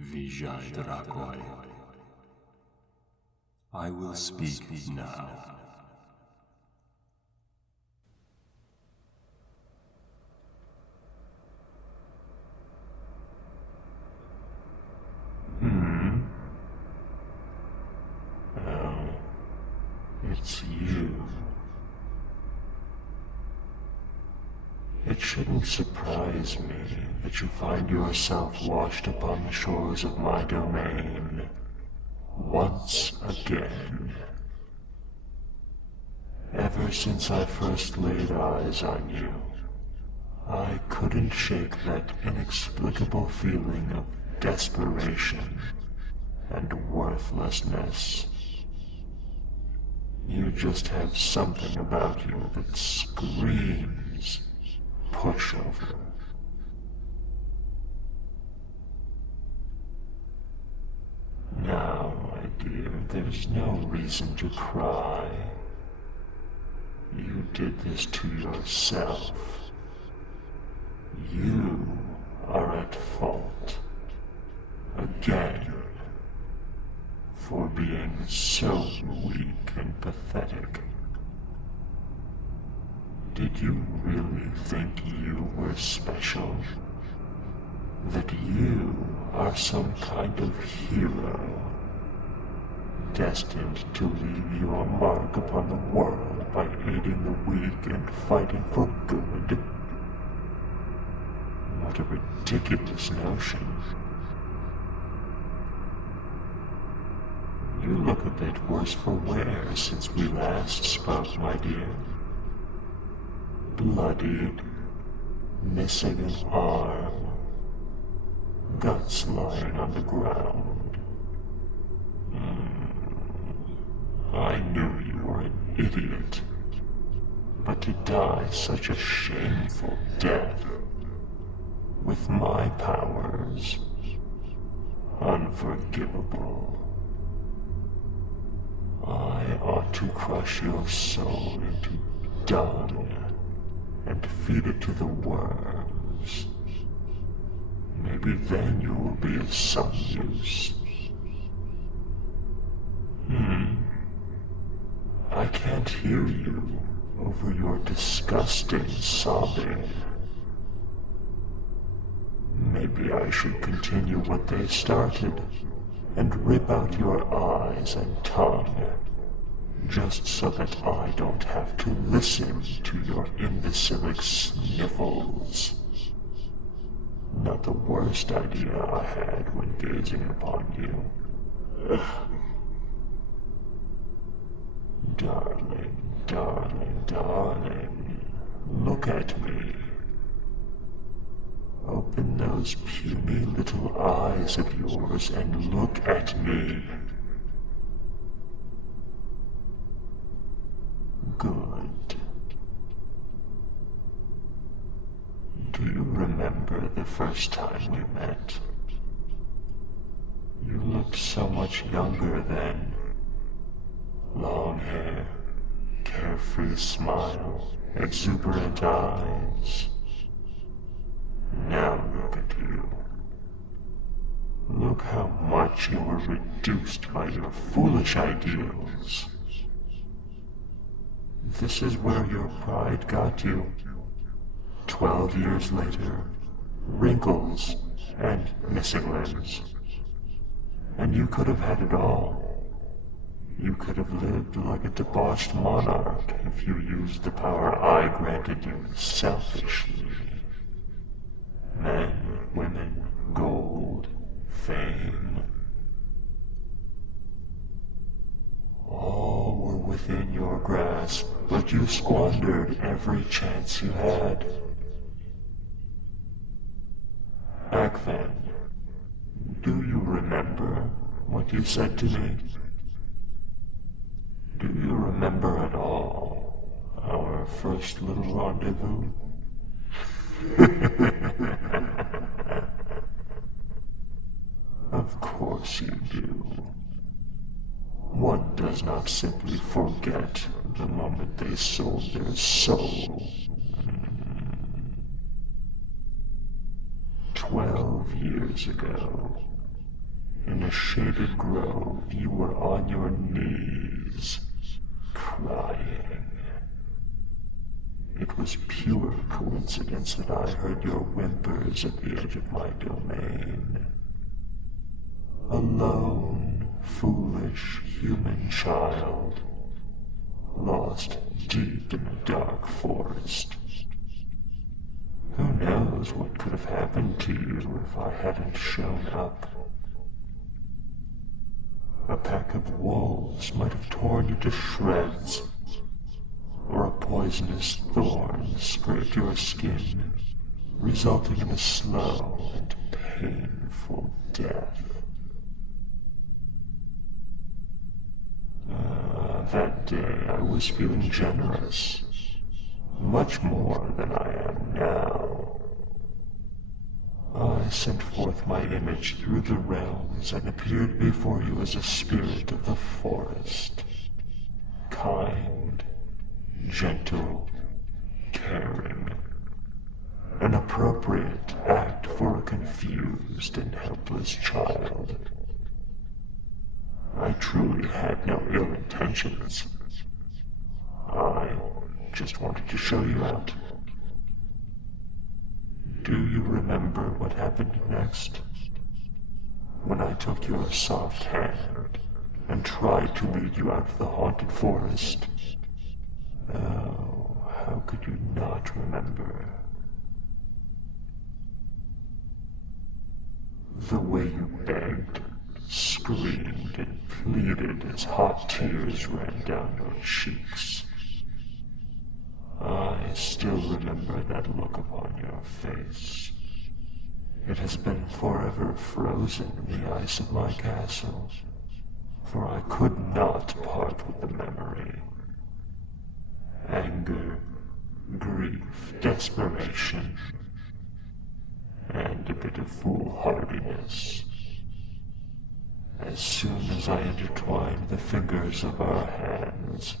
ᵛᵉŻᵗ. I will speak now. It's you. It shouldn't surprise me that you find yourself washed upon the shores of my domain once again. Ever since I first laid eyes on you, I couldn't shake that inexplicable feeling of desperation and worthlessness. You just have something about you that screams pushover. Now, my dear, there's no reason to cry. You did this to yourself. You are at fault. Again. For being so weak and pathetic. Did you really think you were special? That you are some kind of hero, destined to leave your mark upon the world by aiding the weak and fighting for good? What a ridiculous notion. You look a bit worse for wear since we last spoke, my dear. Bloodied, missing an arm, guts lying on the ground. I knew you were an idiot, but to die such a shameful death, with my powers, unforgivable. I ought to crush your soul into dung and feed it to the worms. Maybe then you will be of some use. I can't hear you over your disgusting sobbing. Maybe I should continue what they started and rip out your eyes and tongue, just so that I don't have to listen to your imbecilic sniffles. Not the worst idea I had when gazing upon you. Darling, darling, darling, look at me. Open those puny little eyes of yours and look at me. Good. Do you remember the first time we met? You looked so much younger then. Long hair, carefree smile, exuberant eyes. Now look at you. Look how much you were reduced by your foolish ideals. This is where your pride got you. 12 years later, wrinkles and missing limbs. And you could have had it all. You could have lived like a debauched monarch if you used the power I granted you selfishly. Men, women, gold, fame. All were within your grasp, but you squandered every chance you had. Back then, do you remember what you said to me? Do you remember at all our first little rendezvous? Of course you do. One does not simply forget the moment they sold their soul. 12 years ago, In a shaded grove, you were on your knees, crying. It was pure coincidence that I heard your whimpers at the edge of my domain. A lone, foolish human child, lost deep in a dark forest. Who knows what could have happened to you if I hadn't shown up? A pack of wolves might have torn you to shreds, or a poisonous thorn scraped your skin, resulting in a slow and painful death. That day I was feeling generous, much more than I am now. I sent forth my image through the realms and appeared before you as a spirit of the forest, kind, gentle, caring, an appropriate act for a confused and helpless child. I truly had no ill intentions. I just wanted to show you out. Do you remember what happened next? When I took your soft hand and tried to lead you out of the haunted forest? Oh, how could you not remember? The way you begged, screamed, and pleaded as hot tears ran down your cheeks. I still remember that look upon your face. It has been forever frozen in the ice of my castle, for I could not part with the memory. Anger, grief, desperation, and a bit of foolhardiness. As soon as I intertwined the fingers of our hands,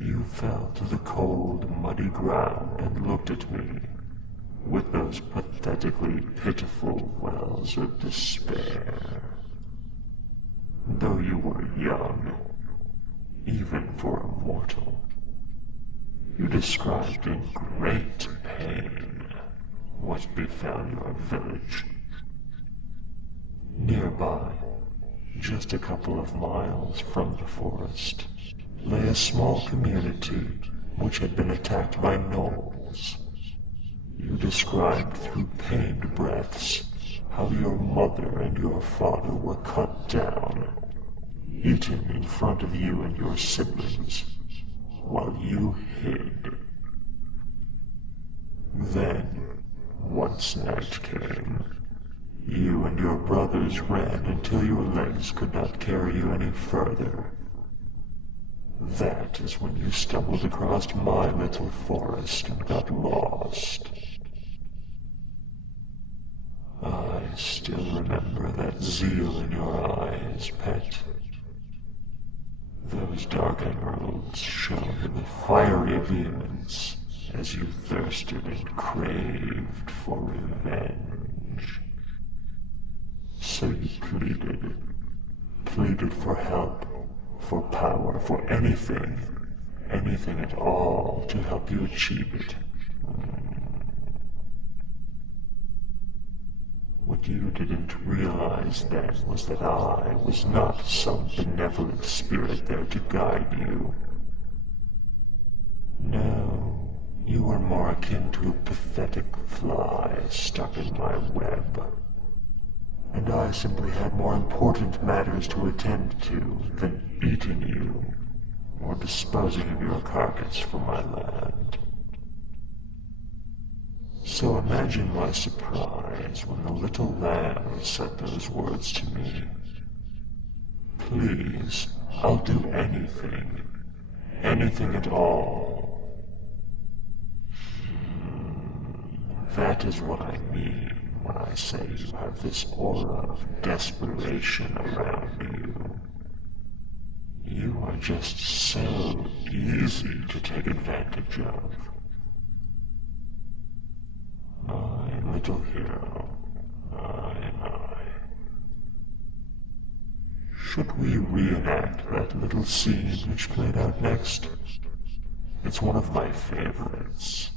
you fell to the cold, muddy ground and looked at me with those pathetically pitiful wells of despair. Though you were young, even for a mortal, you described in great pain what befell your village. Nearby, just a couple of miles from the forest, lay a small community which had been attacked by gnolls. You described through pained breaths how your mother and your father were cut down, eaten in front of you and your siblings, while you hid. Then, once night came, you and your brothers ran until your legs could not carry you any further. That is when you stumbled across my little forest and got lost. I still remember that zeal in your eyes, pet. Those dark emeralds shone with a fiery vehemence as you thirsted and craved for revenge. So you pleaded for help, for power, for anything at all to help you achieve it. What you didn't realize then was that I was not some benevolent spirit there to guide you. No, you were more akin to a pathetic fly stuck in my web. And I simply had more important matters to attend to than eating you or disposing of your carcass from my land. So imagine my surprise when the little lamb said those words to me. Please, I'll do anything at all. That is what I mean when I say you have this aura of desperation around you. You are just so easy to take advantage of. My little hero, I. Should we reenact that little scene which played out next? It's one of my favorites.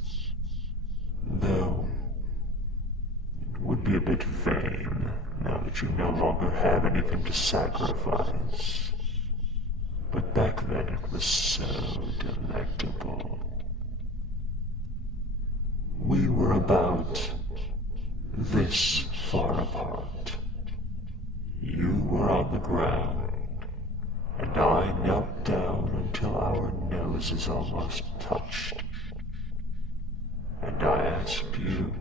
Though, it would be a bit vain now that you no longer have anything to sacrifice. But back then it was so delectable. We were about this far apart. You were on the ground, and I knelt down until our noses almost touched. And I asked you,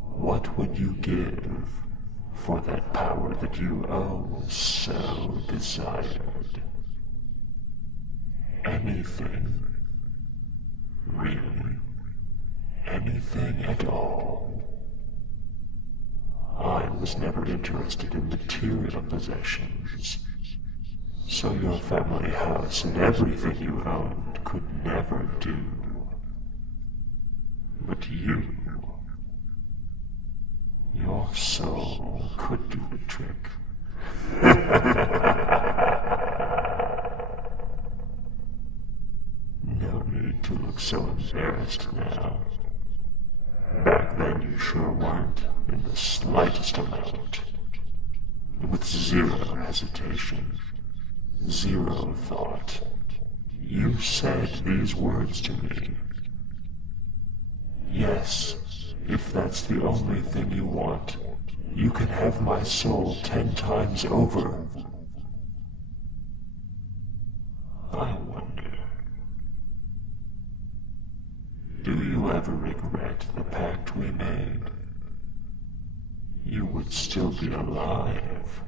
what would you give for that power that you oh so desired? Anything. Really. Anything at all. I was never interested in material possessions, so your family house and everything you owned could never do. But you, your soul could do the trick. No need to look so embarrassed now. Back then you sure weren't, in the slightest amount. With zero hesitation, zero thought, you said these words to me. Yes, if that's the only thing you want, you can have my soul 10 times over. I wonder, do you ever regret the pact we made? You would still be alive,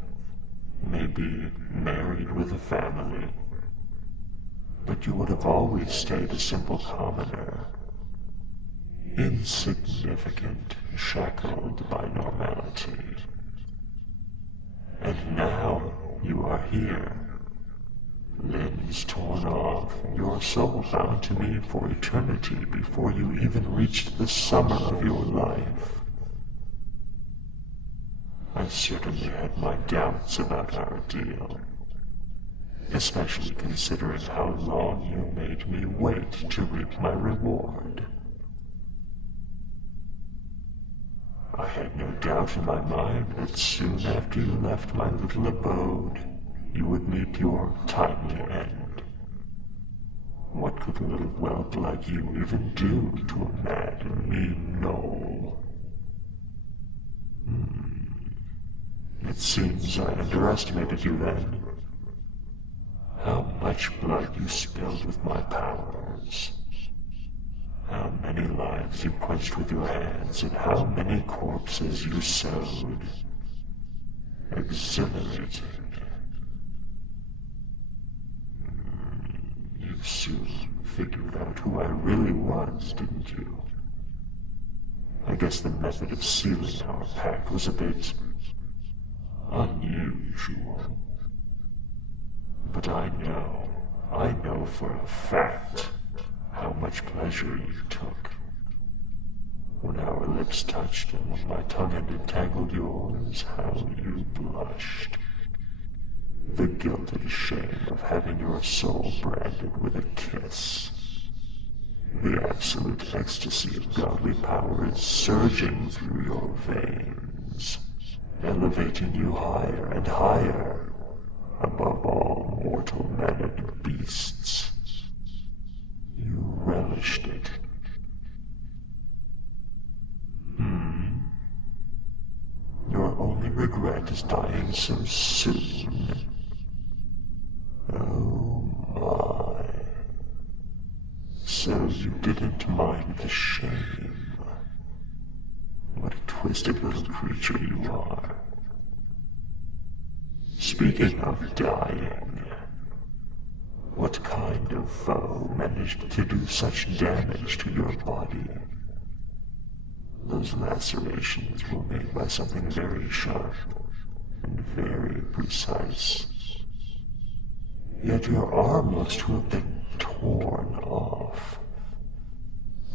maybe married with a family, but you would have always stayed a simple commoner, insignificant, shackled by normality. And now you are here, limbs torn off, your soul bound to me for eternity before you even reached the summer of your life. I certainly had my doubts about our deal, especially considering how long you made me wait to reap my reward. I had no doubt in my mind that soon after you left my little abode, you would meet your timely end. What could a little whelp like you even do to a mad and mean gnoll? It seems I underestimated you then. How much blood you spilled with my powers. How many lives you quenched with your hands, and how many corpses you sowed. Exhilarating. You soon figured out who I really was, didn't you? I guess the method of sealing our pact was a bit unusual. But I know for a fact how much pleasure you took when our lips touched and when my tongue had entangled yours, how you blushed. The guilt and shame of having your soul branded with a kiss. The absolute ecstasy of godly powers surging through your veins, elevating you higher and higher above all mortal men and beasts. You relished it. Your only regret is dying so soon. Oh my. So you didn't mind the shame. What a twisted little creature you are. Speaking of dying, what kind of foe managed to do such damage to your body? Those lacerations were made by something very sharp and very precise. Yet your arm looks to have been torn off.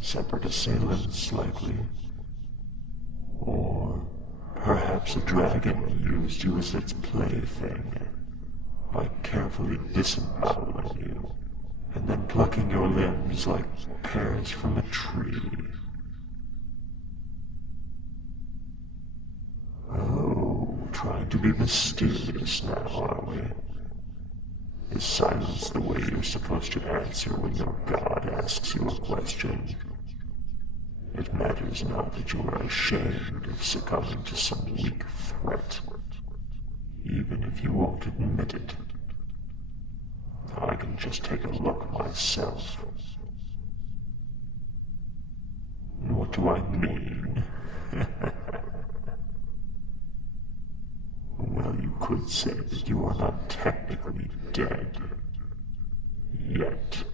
Separate assailants, likely. Or perhaps a dragon used you as its plaything. by carefully disemboweling you, and then plucking your limbs like pears from a tree. Oh, trying to be mysterious now, are we? Is silence the way you're supposed to answer when your god asks you a question? It matters not that you are ashamed of succumbing to some weak threat, even if you won't admit it. I can just take a look myself. What do I mean? Well, you could say that you are not technically dead. Yet.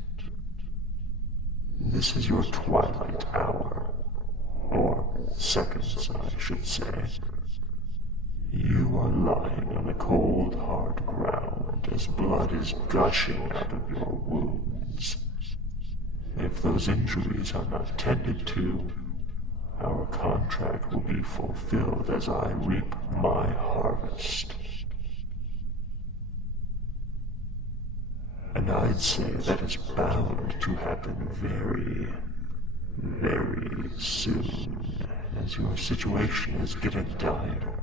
This is your twilight hour. Or seconds, I should say. You are lying on the cold, hard ground as blood is gushing out of your wounds. If those injuries are not tended to, our contract will be fulfilled as I reap my harvest. And I'd say that is bound to happen very, very soon, as your situation is getting dire.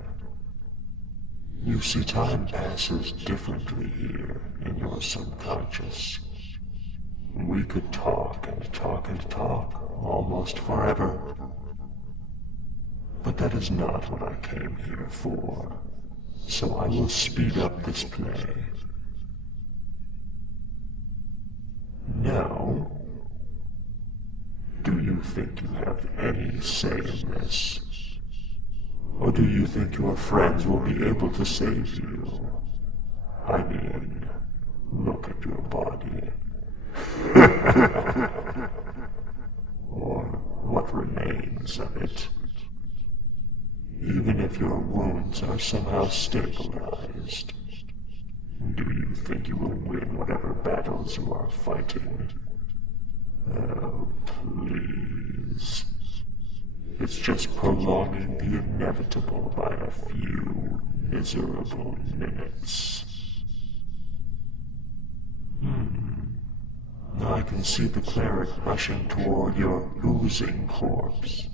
You see, time passes differently here in your subconscious. We could talk and talk and talk almost forever. But that is not what I came here for, so I will speed up this play. Now, do you think you have any say in this? Or do you think your friends will be able to save you? I mean, look at your body. Or what remains of it. Even if your wounds are somehow stabilized, do you think you will win whatever battles you are fighting? Oh, please. It's just prolonging the inevitable by a few miserable minutes. I can see the cleric rushing toward your oozing corpse.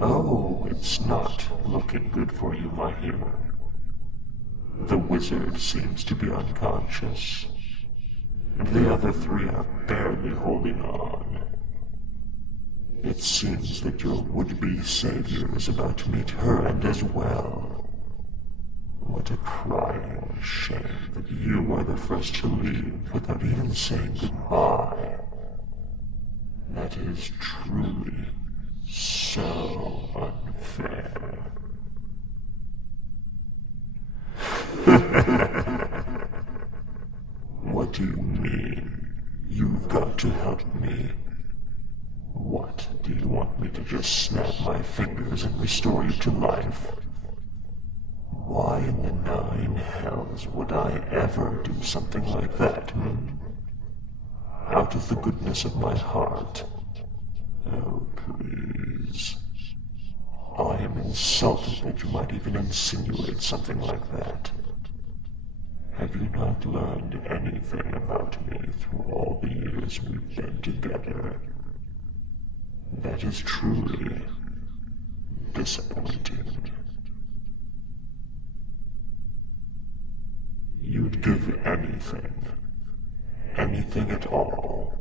Oh, it's not looking good for you, my hero. The wizard seems to be unconscious, and the other three are barely holding on. It seems that your would-be savior is about to meet her end as well. What a crying shame that you are the first to leave without even saying goodbye. That is truly so unfair. What do you mean? You've got to help me. What, do you want me to just snap my fingers and restore you to life? Why in the nine hells would I ever do something like that, Out of the goodness of my heart. Oh, please. I am insulted that you might even insinuate something like that. Have you not learned anything about me through all the years we've been together? That is truly disappointing. You'd give anything at all.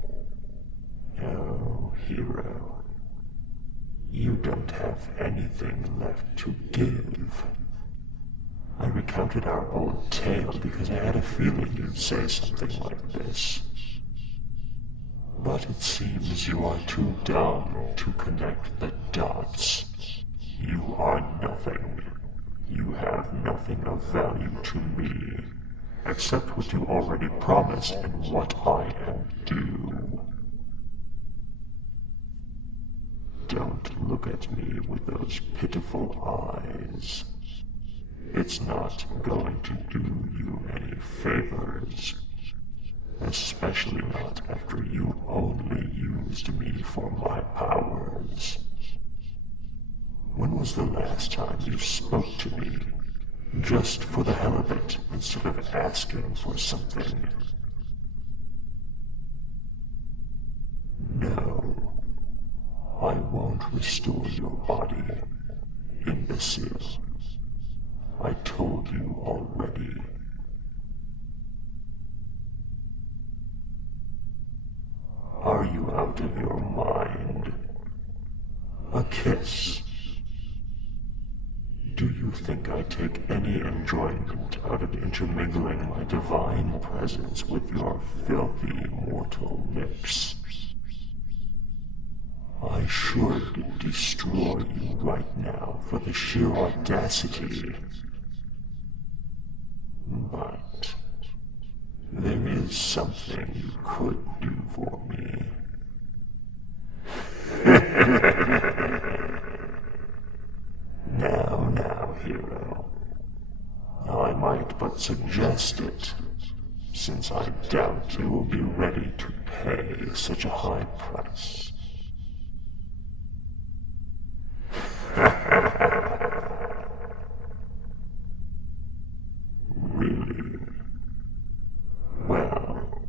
Oh, hero, you don't have anything left to give. I recounted our old tale because I had a feeling you'd say something like this. But it seems you are too dumb to connect the dots. You are nothing. You have nothing of value to me, except what you already promised and what I am due. Don't look at me with those pitiful eyes. It's not going to do you any favors. Especially not after you only used me for my powers. When was the last time you spoke to me? Just for the hell of it, instead of asking for something. No, I won't restore your body, imbecile. I told you already. Are you out of your mind? A kiss. Do you think I take any enjoyment out of intermingling my divine presence with your filthy mortal lips? I should destroy you right now for the sheer audacity. But there is something you could do for me. Now, hero. I might but suggest it, since I doubt you will be ready to pay such a high price. Really? Well,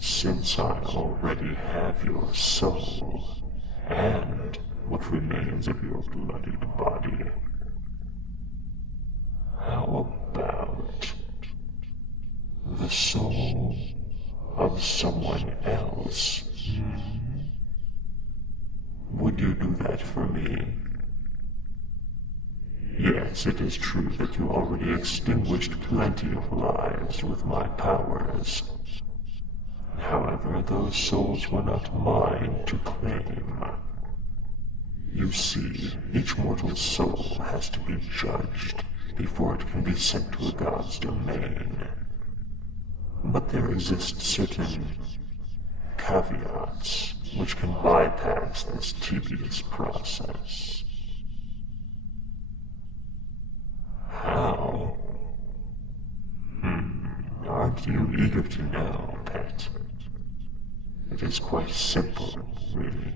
since I already have your soul, and what remains of your bloodied body, how about the soul of someone else? Would you do that for me? Yes, it is true that you already extinguished plenty of lives with my powers. However, those souls were not mine to claim. You see, each mortal soul has to be judged before it can be sent to a god's domain. But there exist certain caveats which can bypass this tedious process. How? Aren't you eager to know, pet? It is quite simple, really.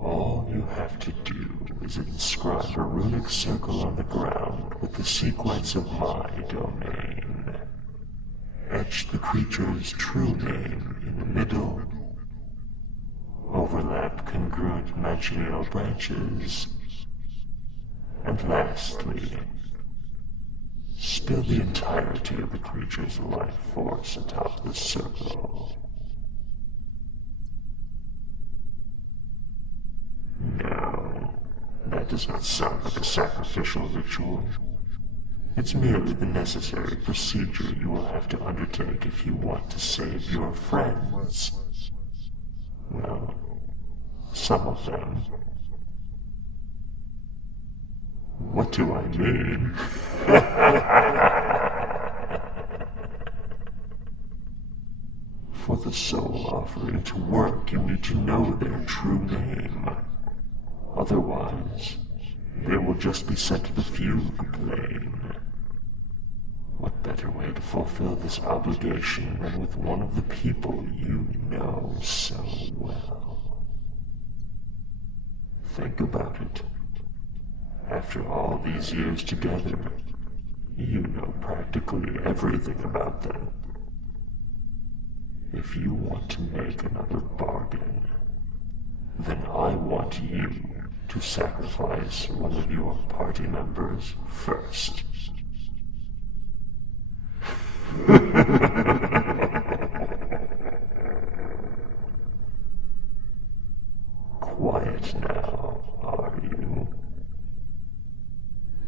All you have to do is inscribe a runic circle on the ground with the sequence of my domain. Etch the creature's true name in the middle. Overlap congruent matrilineal branches. And lastly, spill the entirety of the creature's life force atop the circle. No, that does not sound like a sacrificial ritual. It's merely the necessary procedure you will have to undertake if you want to save your friends. Well, some of them. What do I mean? For the soul offering to work, you need to know their true name. Otherwise, they will just be sent to the fugue plane. What better way to fulfill this obligation than with one of the people you know so well? Think about it. After all these years together, you know practically everything about them. If you want to make another bargain, then I want you to sacrifice one of your party members first. Quiet now, are you?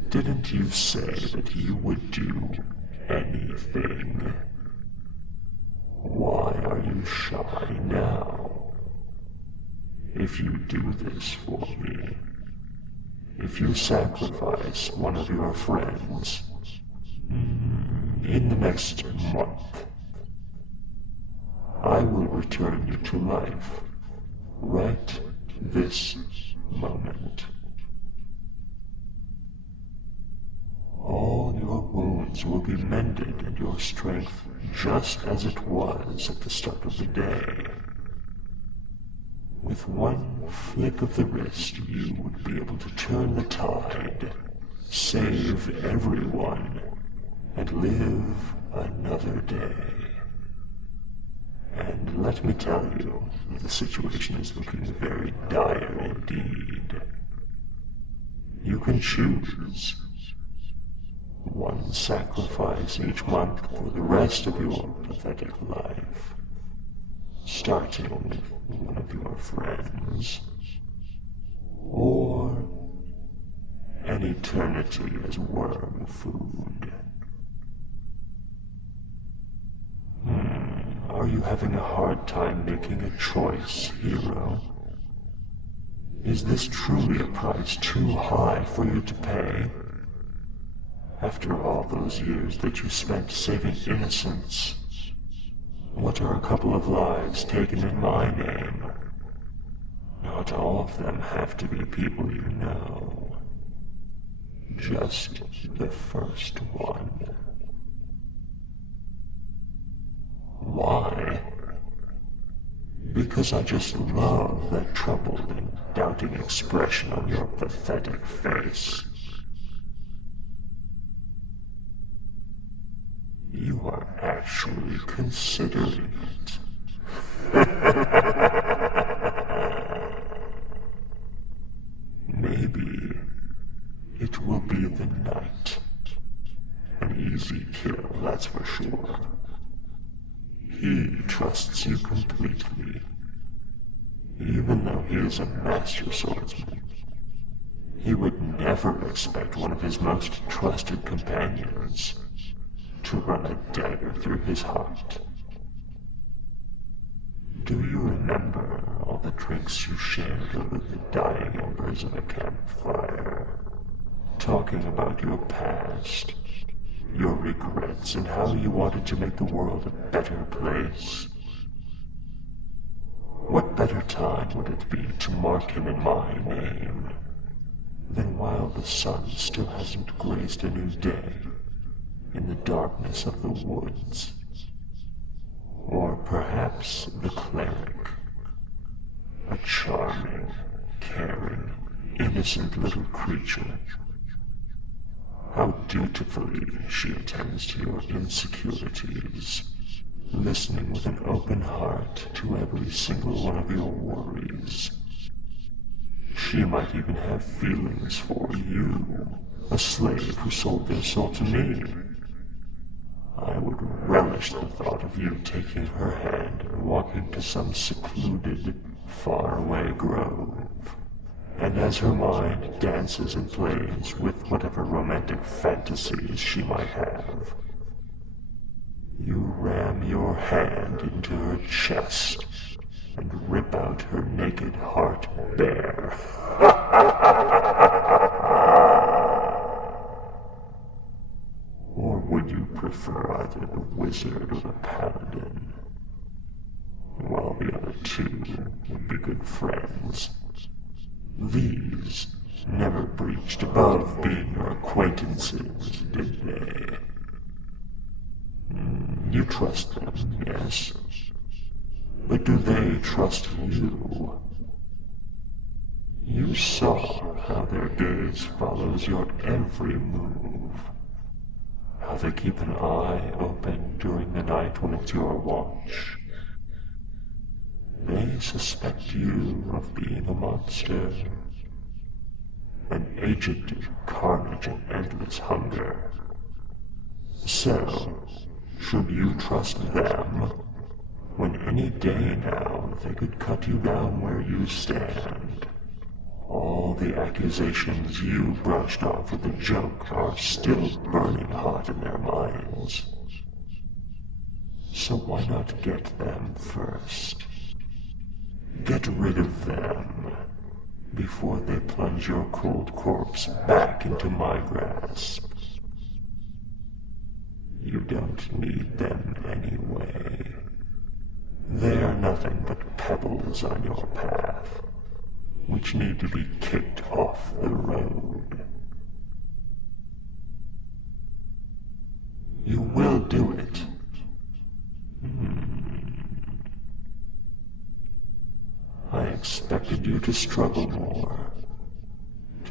Didn't you say that you would do anything? Why are you shy now? If you do this for me, if you sacrifice one of your friends, in the next month, I will return you to life, right this moment. All your wounds will be mended and your strength just as it was at the start of the day. With one flick of the wrist, you would be able to turn the tide, save everyone, and live another day. And let me tell you, the situation is looking very dire indeed. You can choose one sacrifice each month for the rest of your pathetic life, starting with one of your friends, or an eternity as worm food. Are you having a hard time making a choice, hero? Is this truly a price too high for you to pay? After all those years that you spent saving innocents, what are a couple of lives taken in my name? Not all of them have to be people you know. Just the first one. Why? Because I just love that troubled and doubting expression on your pathetic face. You are actually considering it. Maybe it will be the night. An easy kill, that's for sure. He trusts you completely. Even though he is a master swordsman, he would never expect one of his most trusted companions to run a dagger through his heart. Do you remember all the drinks you shared over the dying embers of a campfire, talking about your past, your regrets, and how you wanted to make the world a better place? What better time would it be to mark him in my name than while the sun still hasn't graced a new day in the darkness of the woods? Or perhaps the cleric, a charming, caring, innocent little creature. How dutifully she attends to your insecurities, listening with an open heart to every single one of your worries. She might even have feelings for you, a slave who sold their soul to me. I would relish the thought of you taking her hand and walking to some secluded, faraway grove. And as her mind dances and plays with whatever romantic fantasies she might have, you ram your hand into her chest and rip out her naked heart bare. Or would you prefer either the wizard or the paladin? While the other two would be good friends. These never breached above being your acquaintances, did they? You trust them, yes. But do they trust you? You saw how their gaze follows your every move. How they keep an eye open during the night when it's your watch. They suspect you of being a monster, an agent of carnage and endless hunger. So, should you trust them, when any day now they could cut you down where you stand? All the accusations you brushed off with a joke are still burning hot in their minds. So why not get them first? Get rid of them before they plunge your cold corpse back into my grasp. You don't need them anyway. They're nothing but pebbles on your path, which need to be kicked off the road. You will do it. I expected you to struggle more,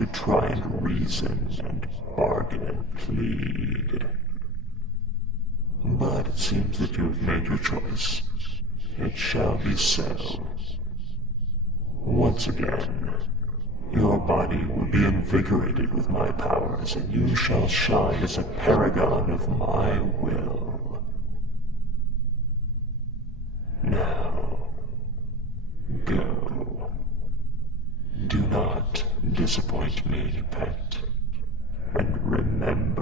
to try and reason and bargain and plead. But it seems that you have made your choice. It shall be so. Once again, your body will be invigorated with my powers, and you shall shine as a paragon of my will. Now, go. Do not disappoint me, pet. And remember,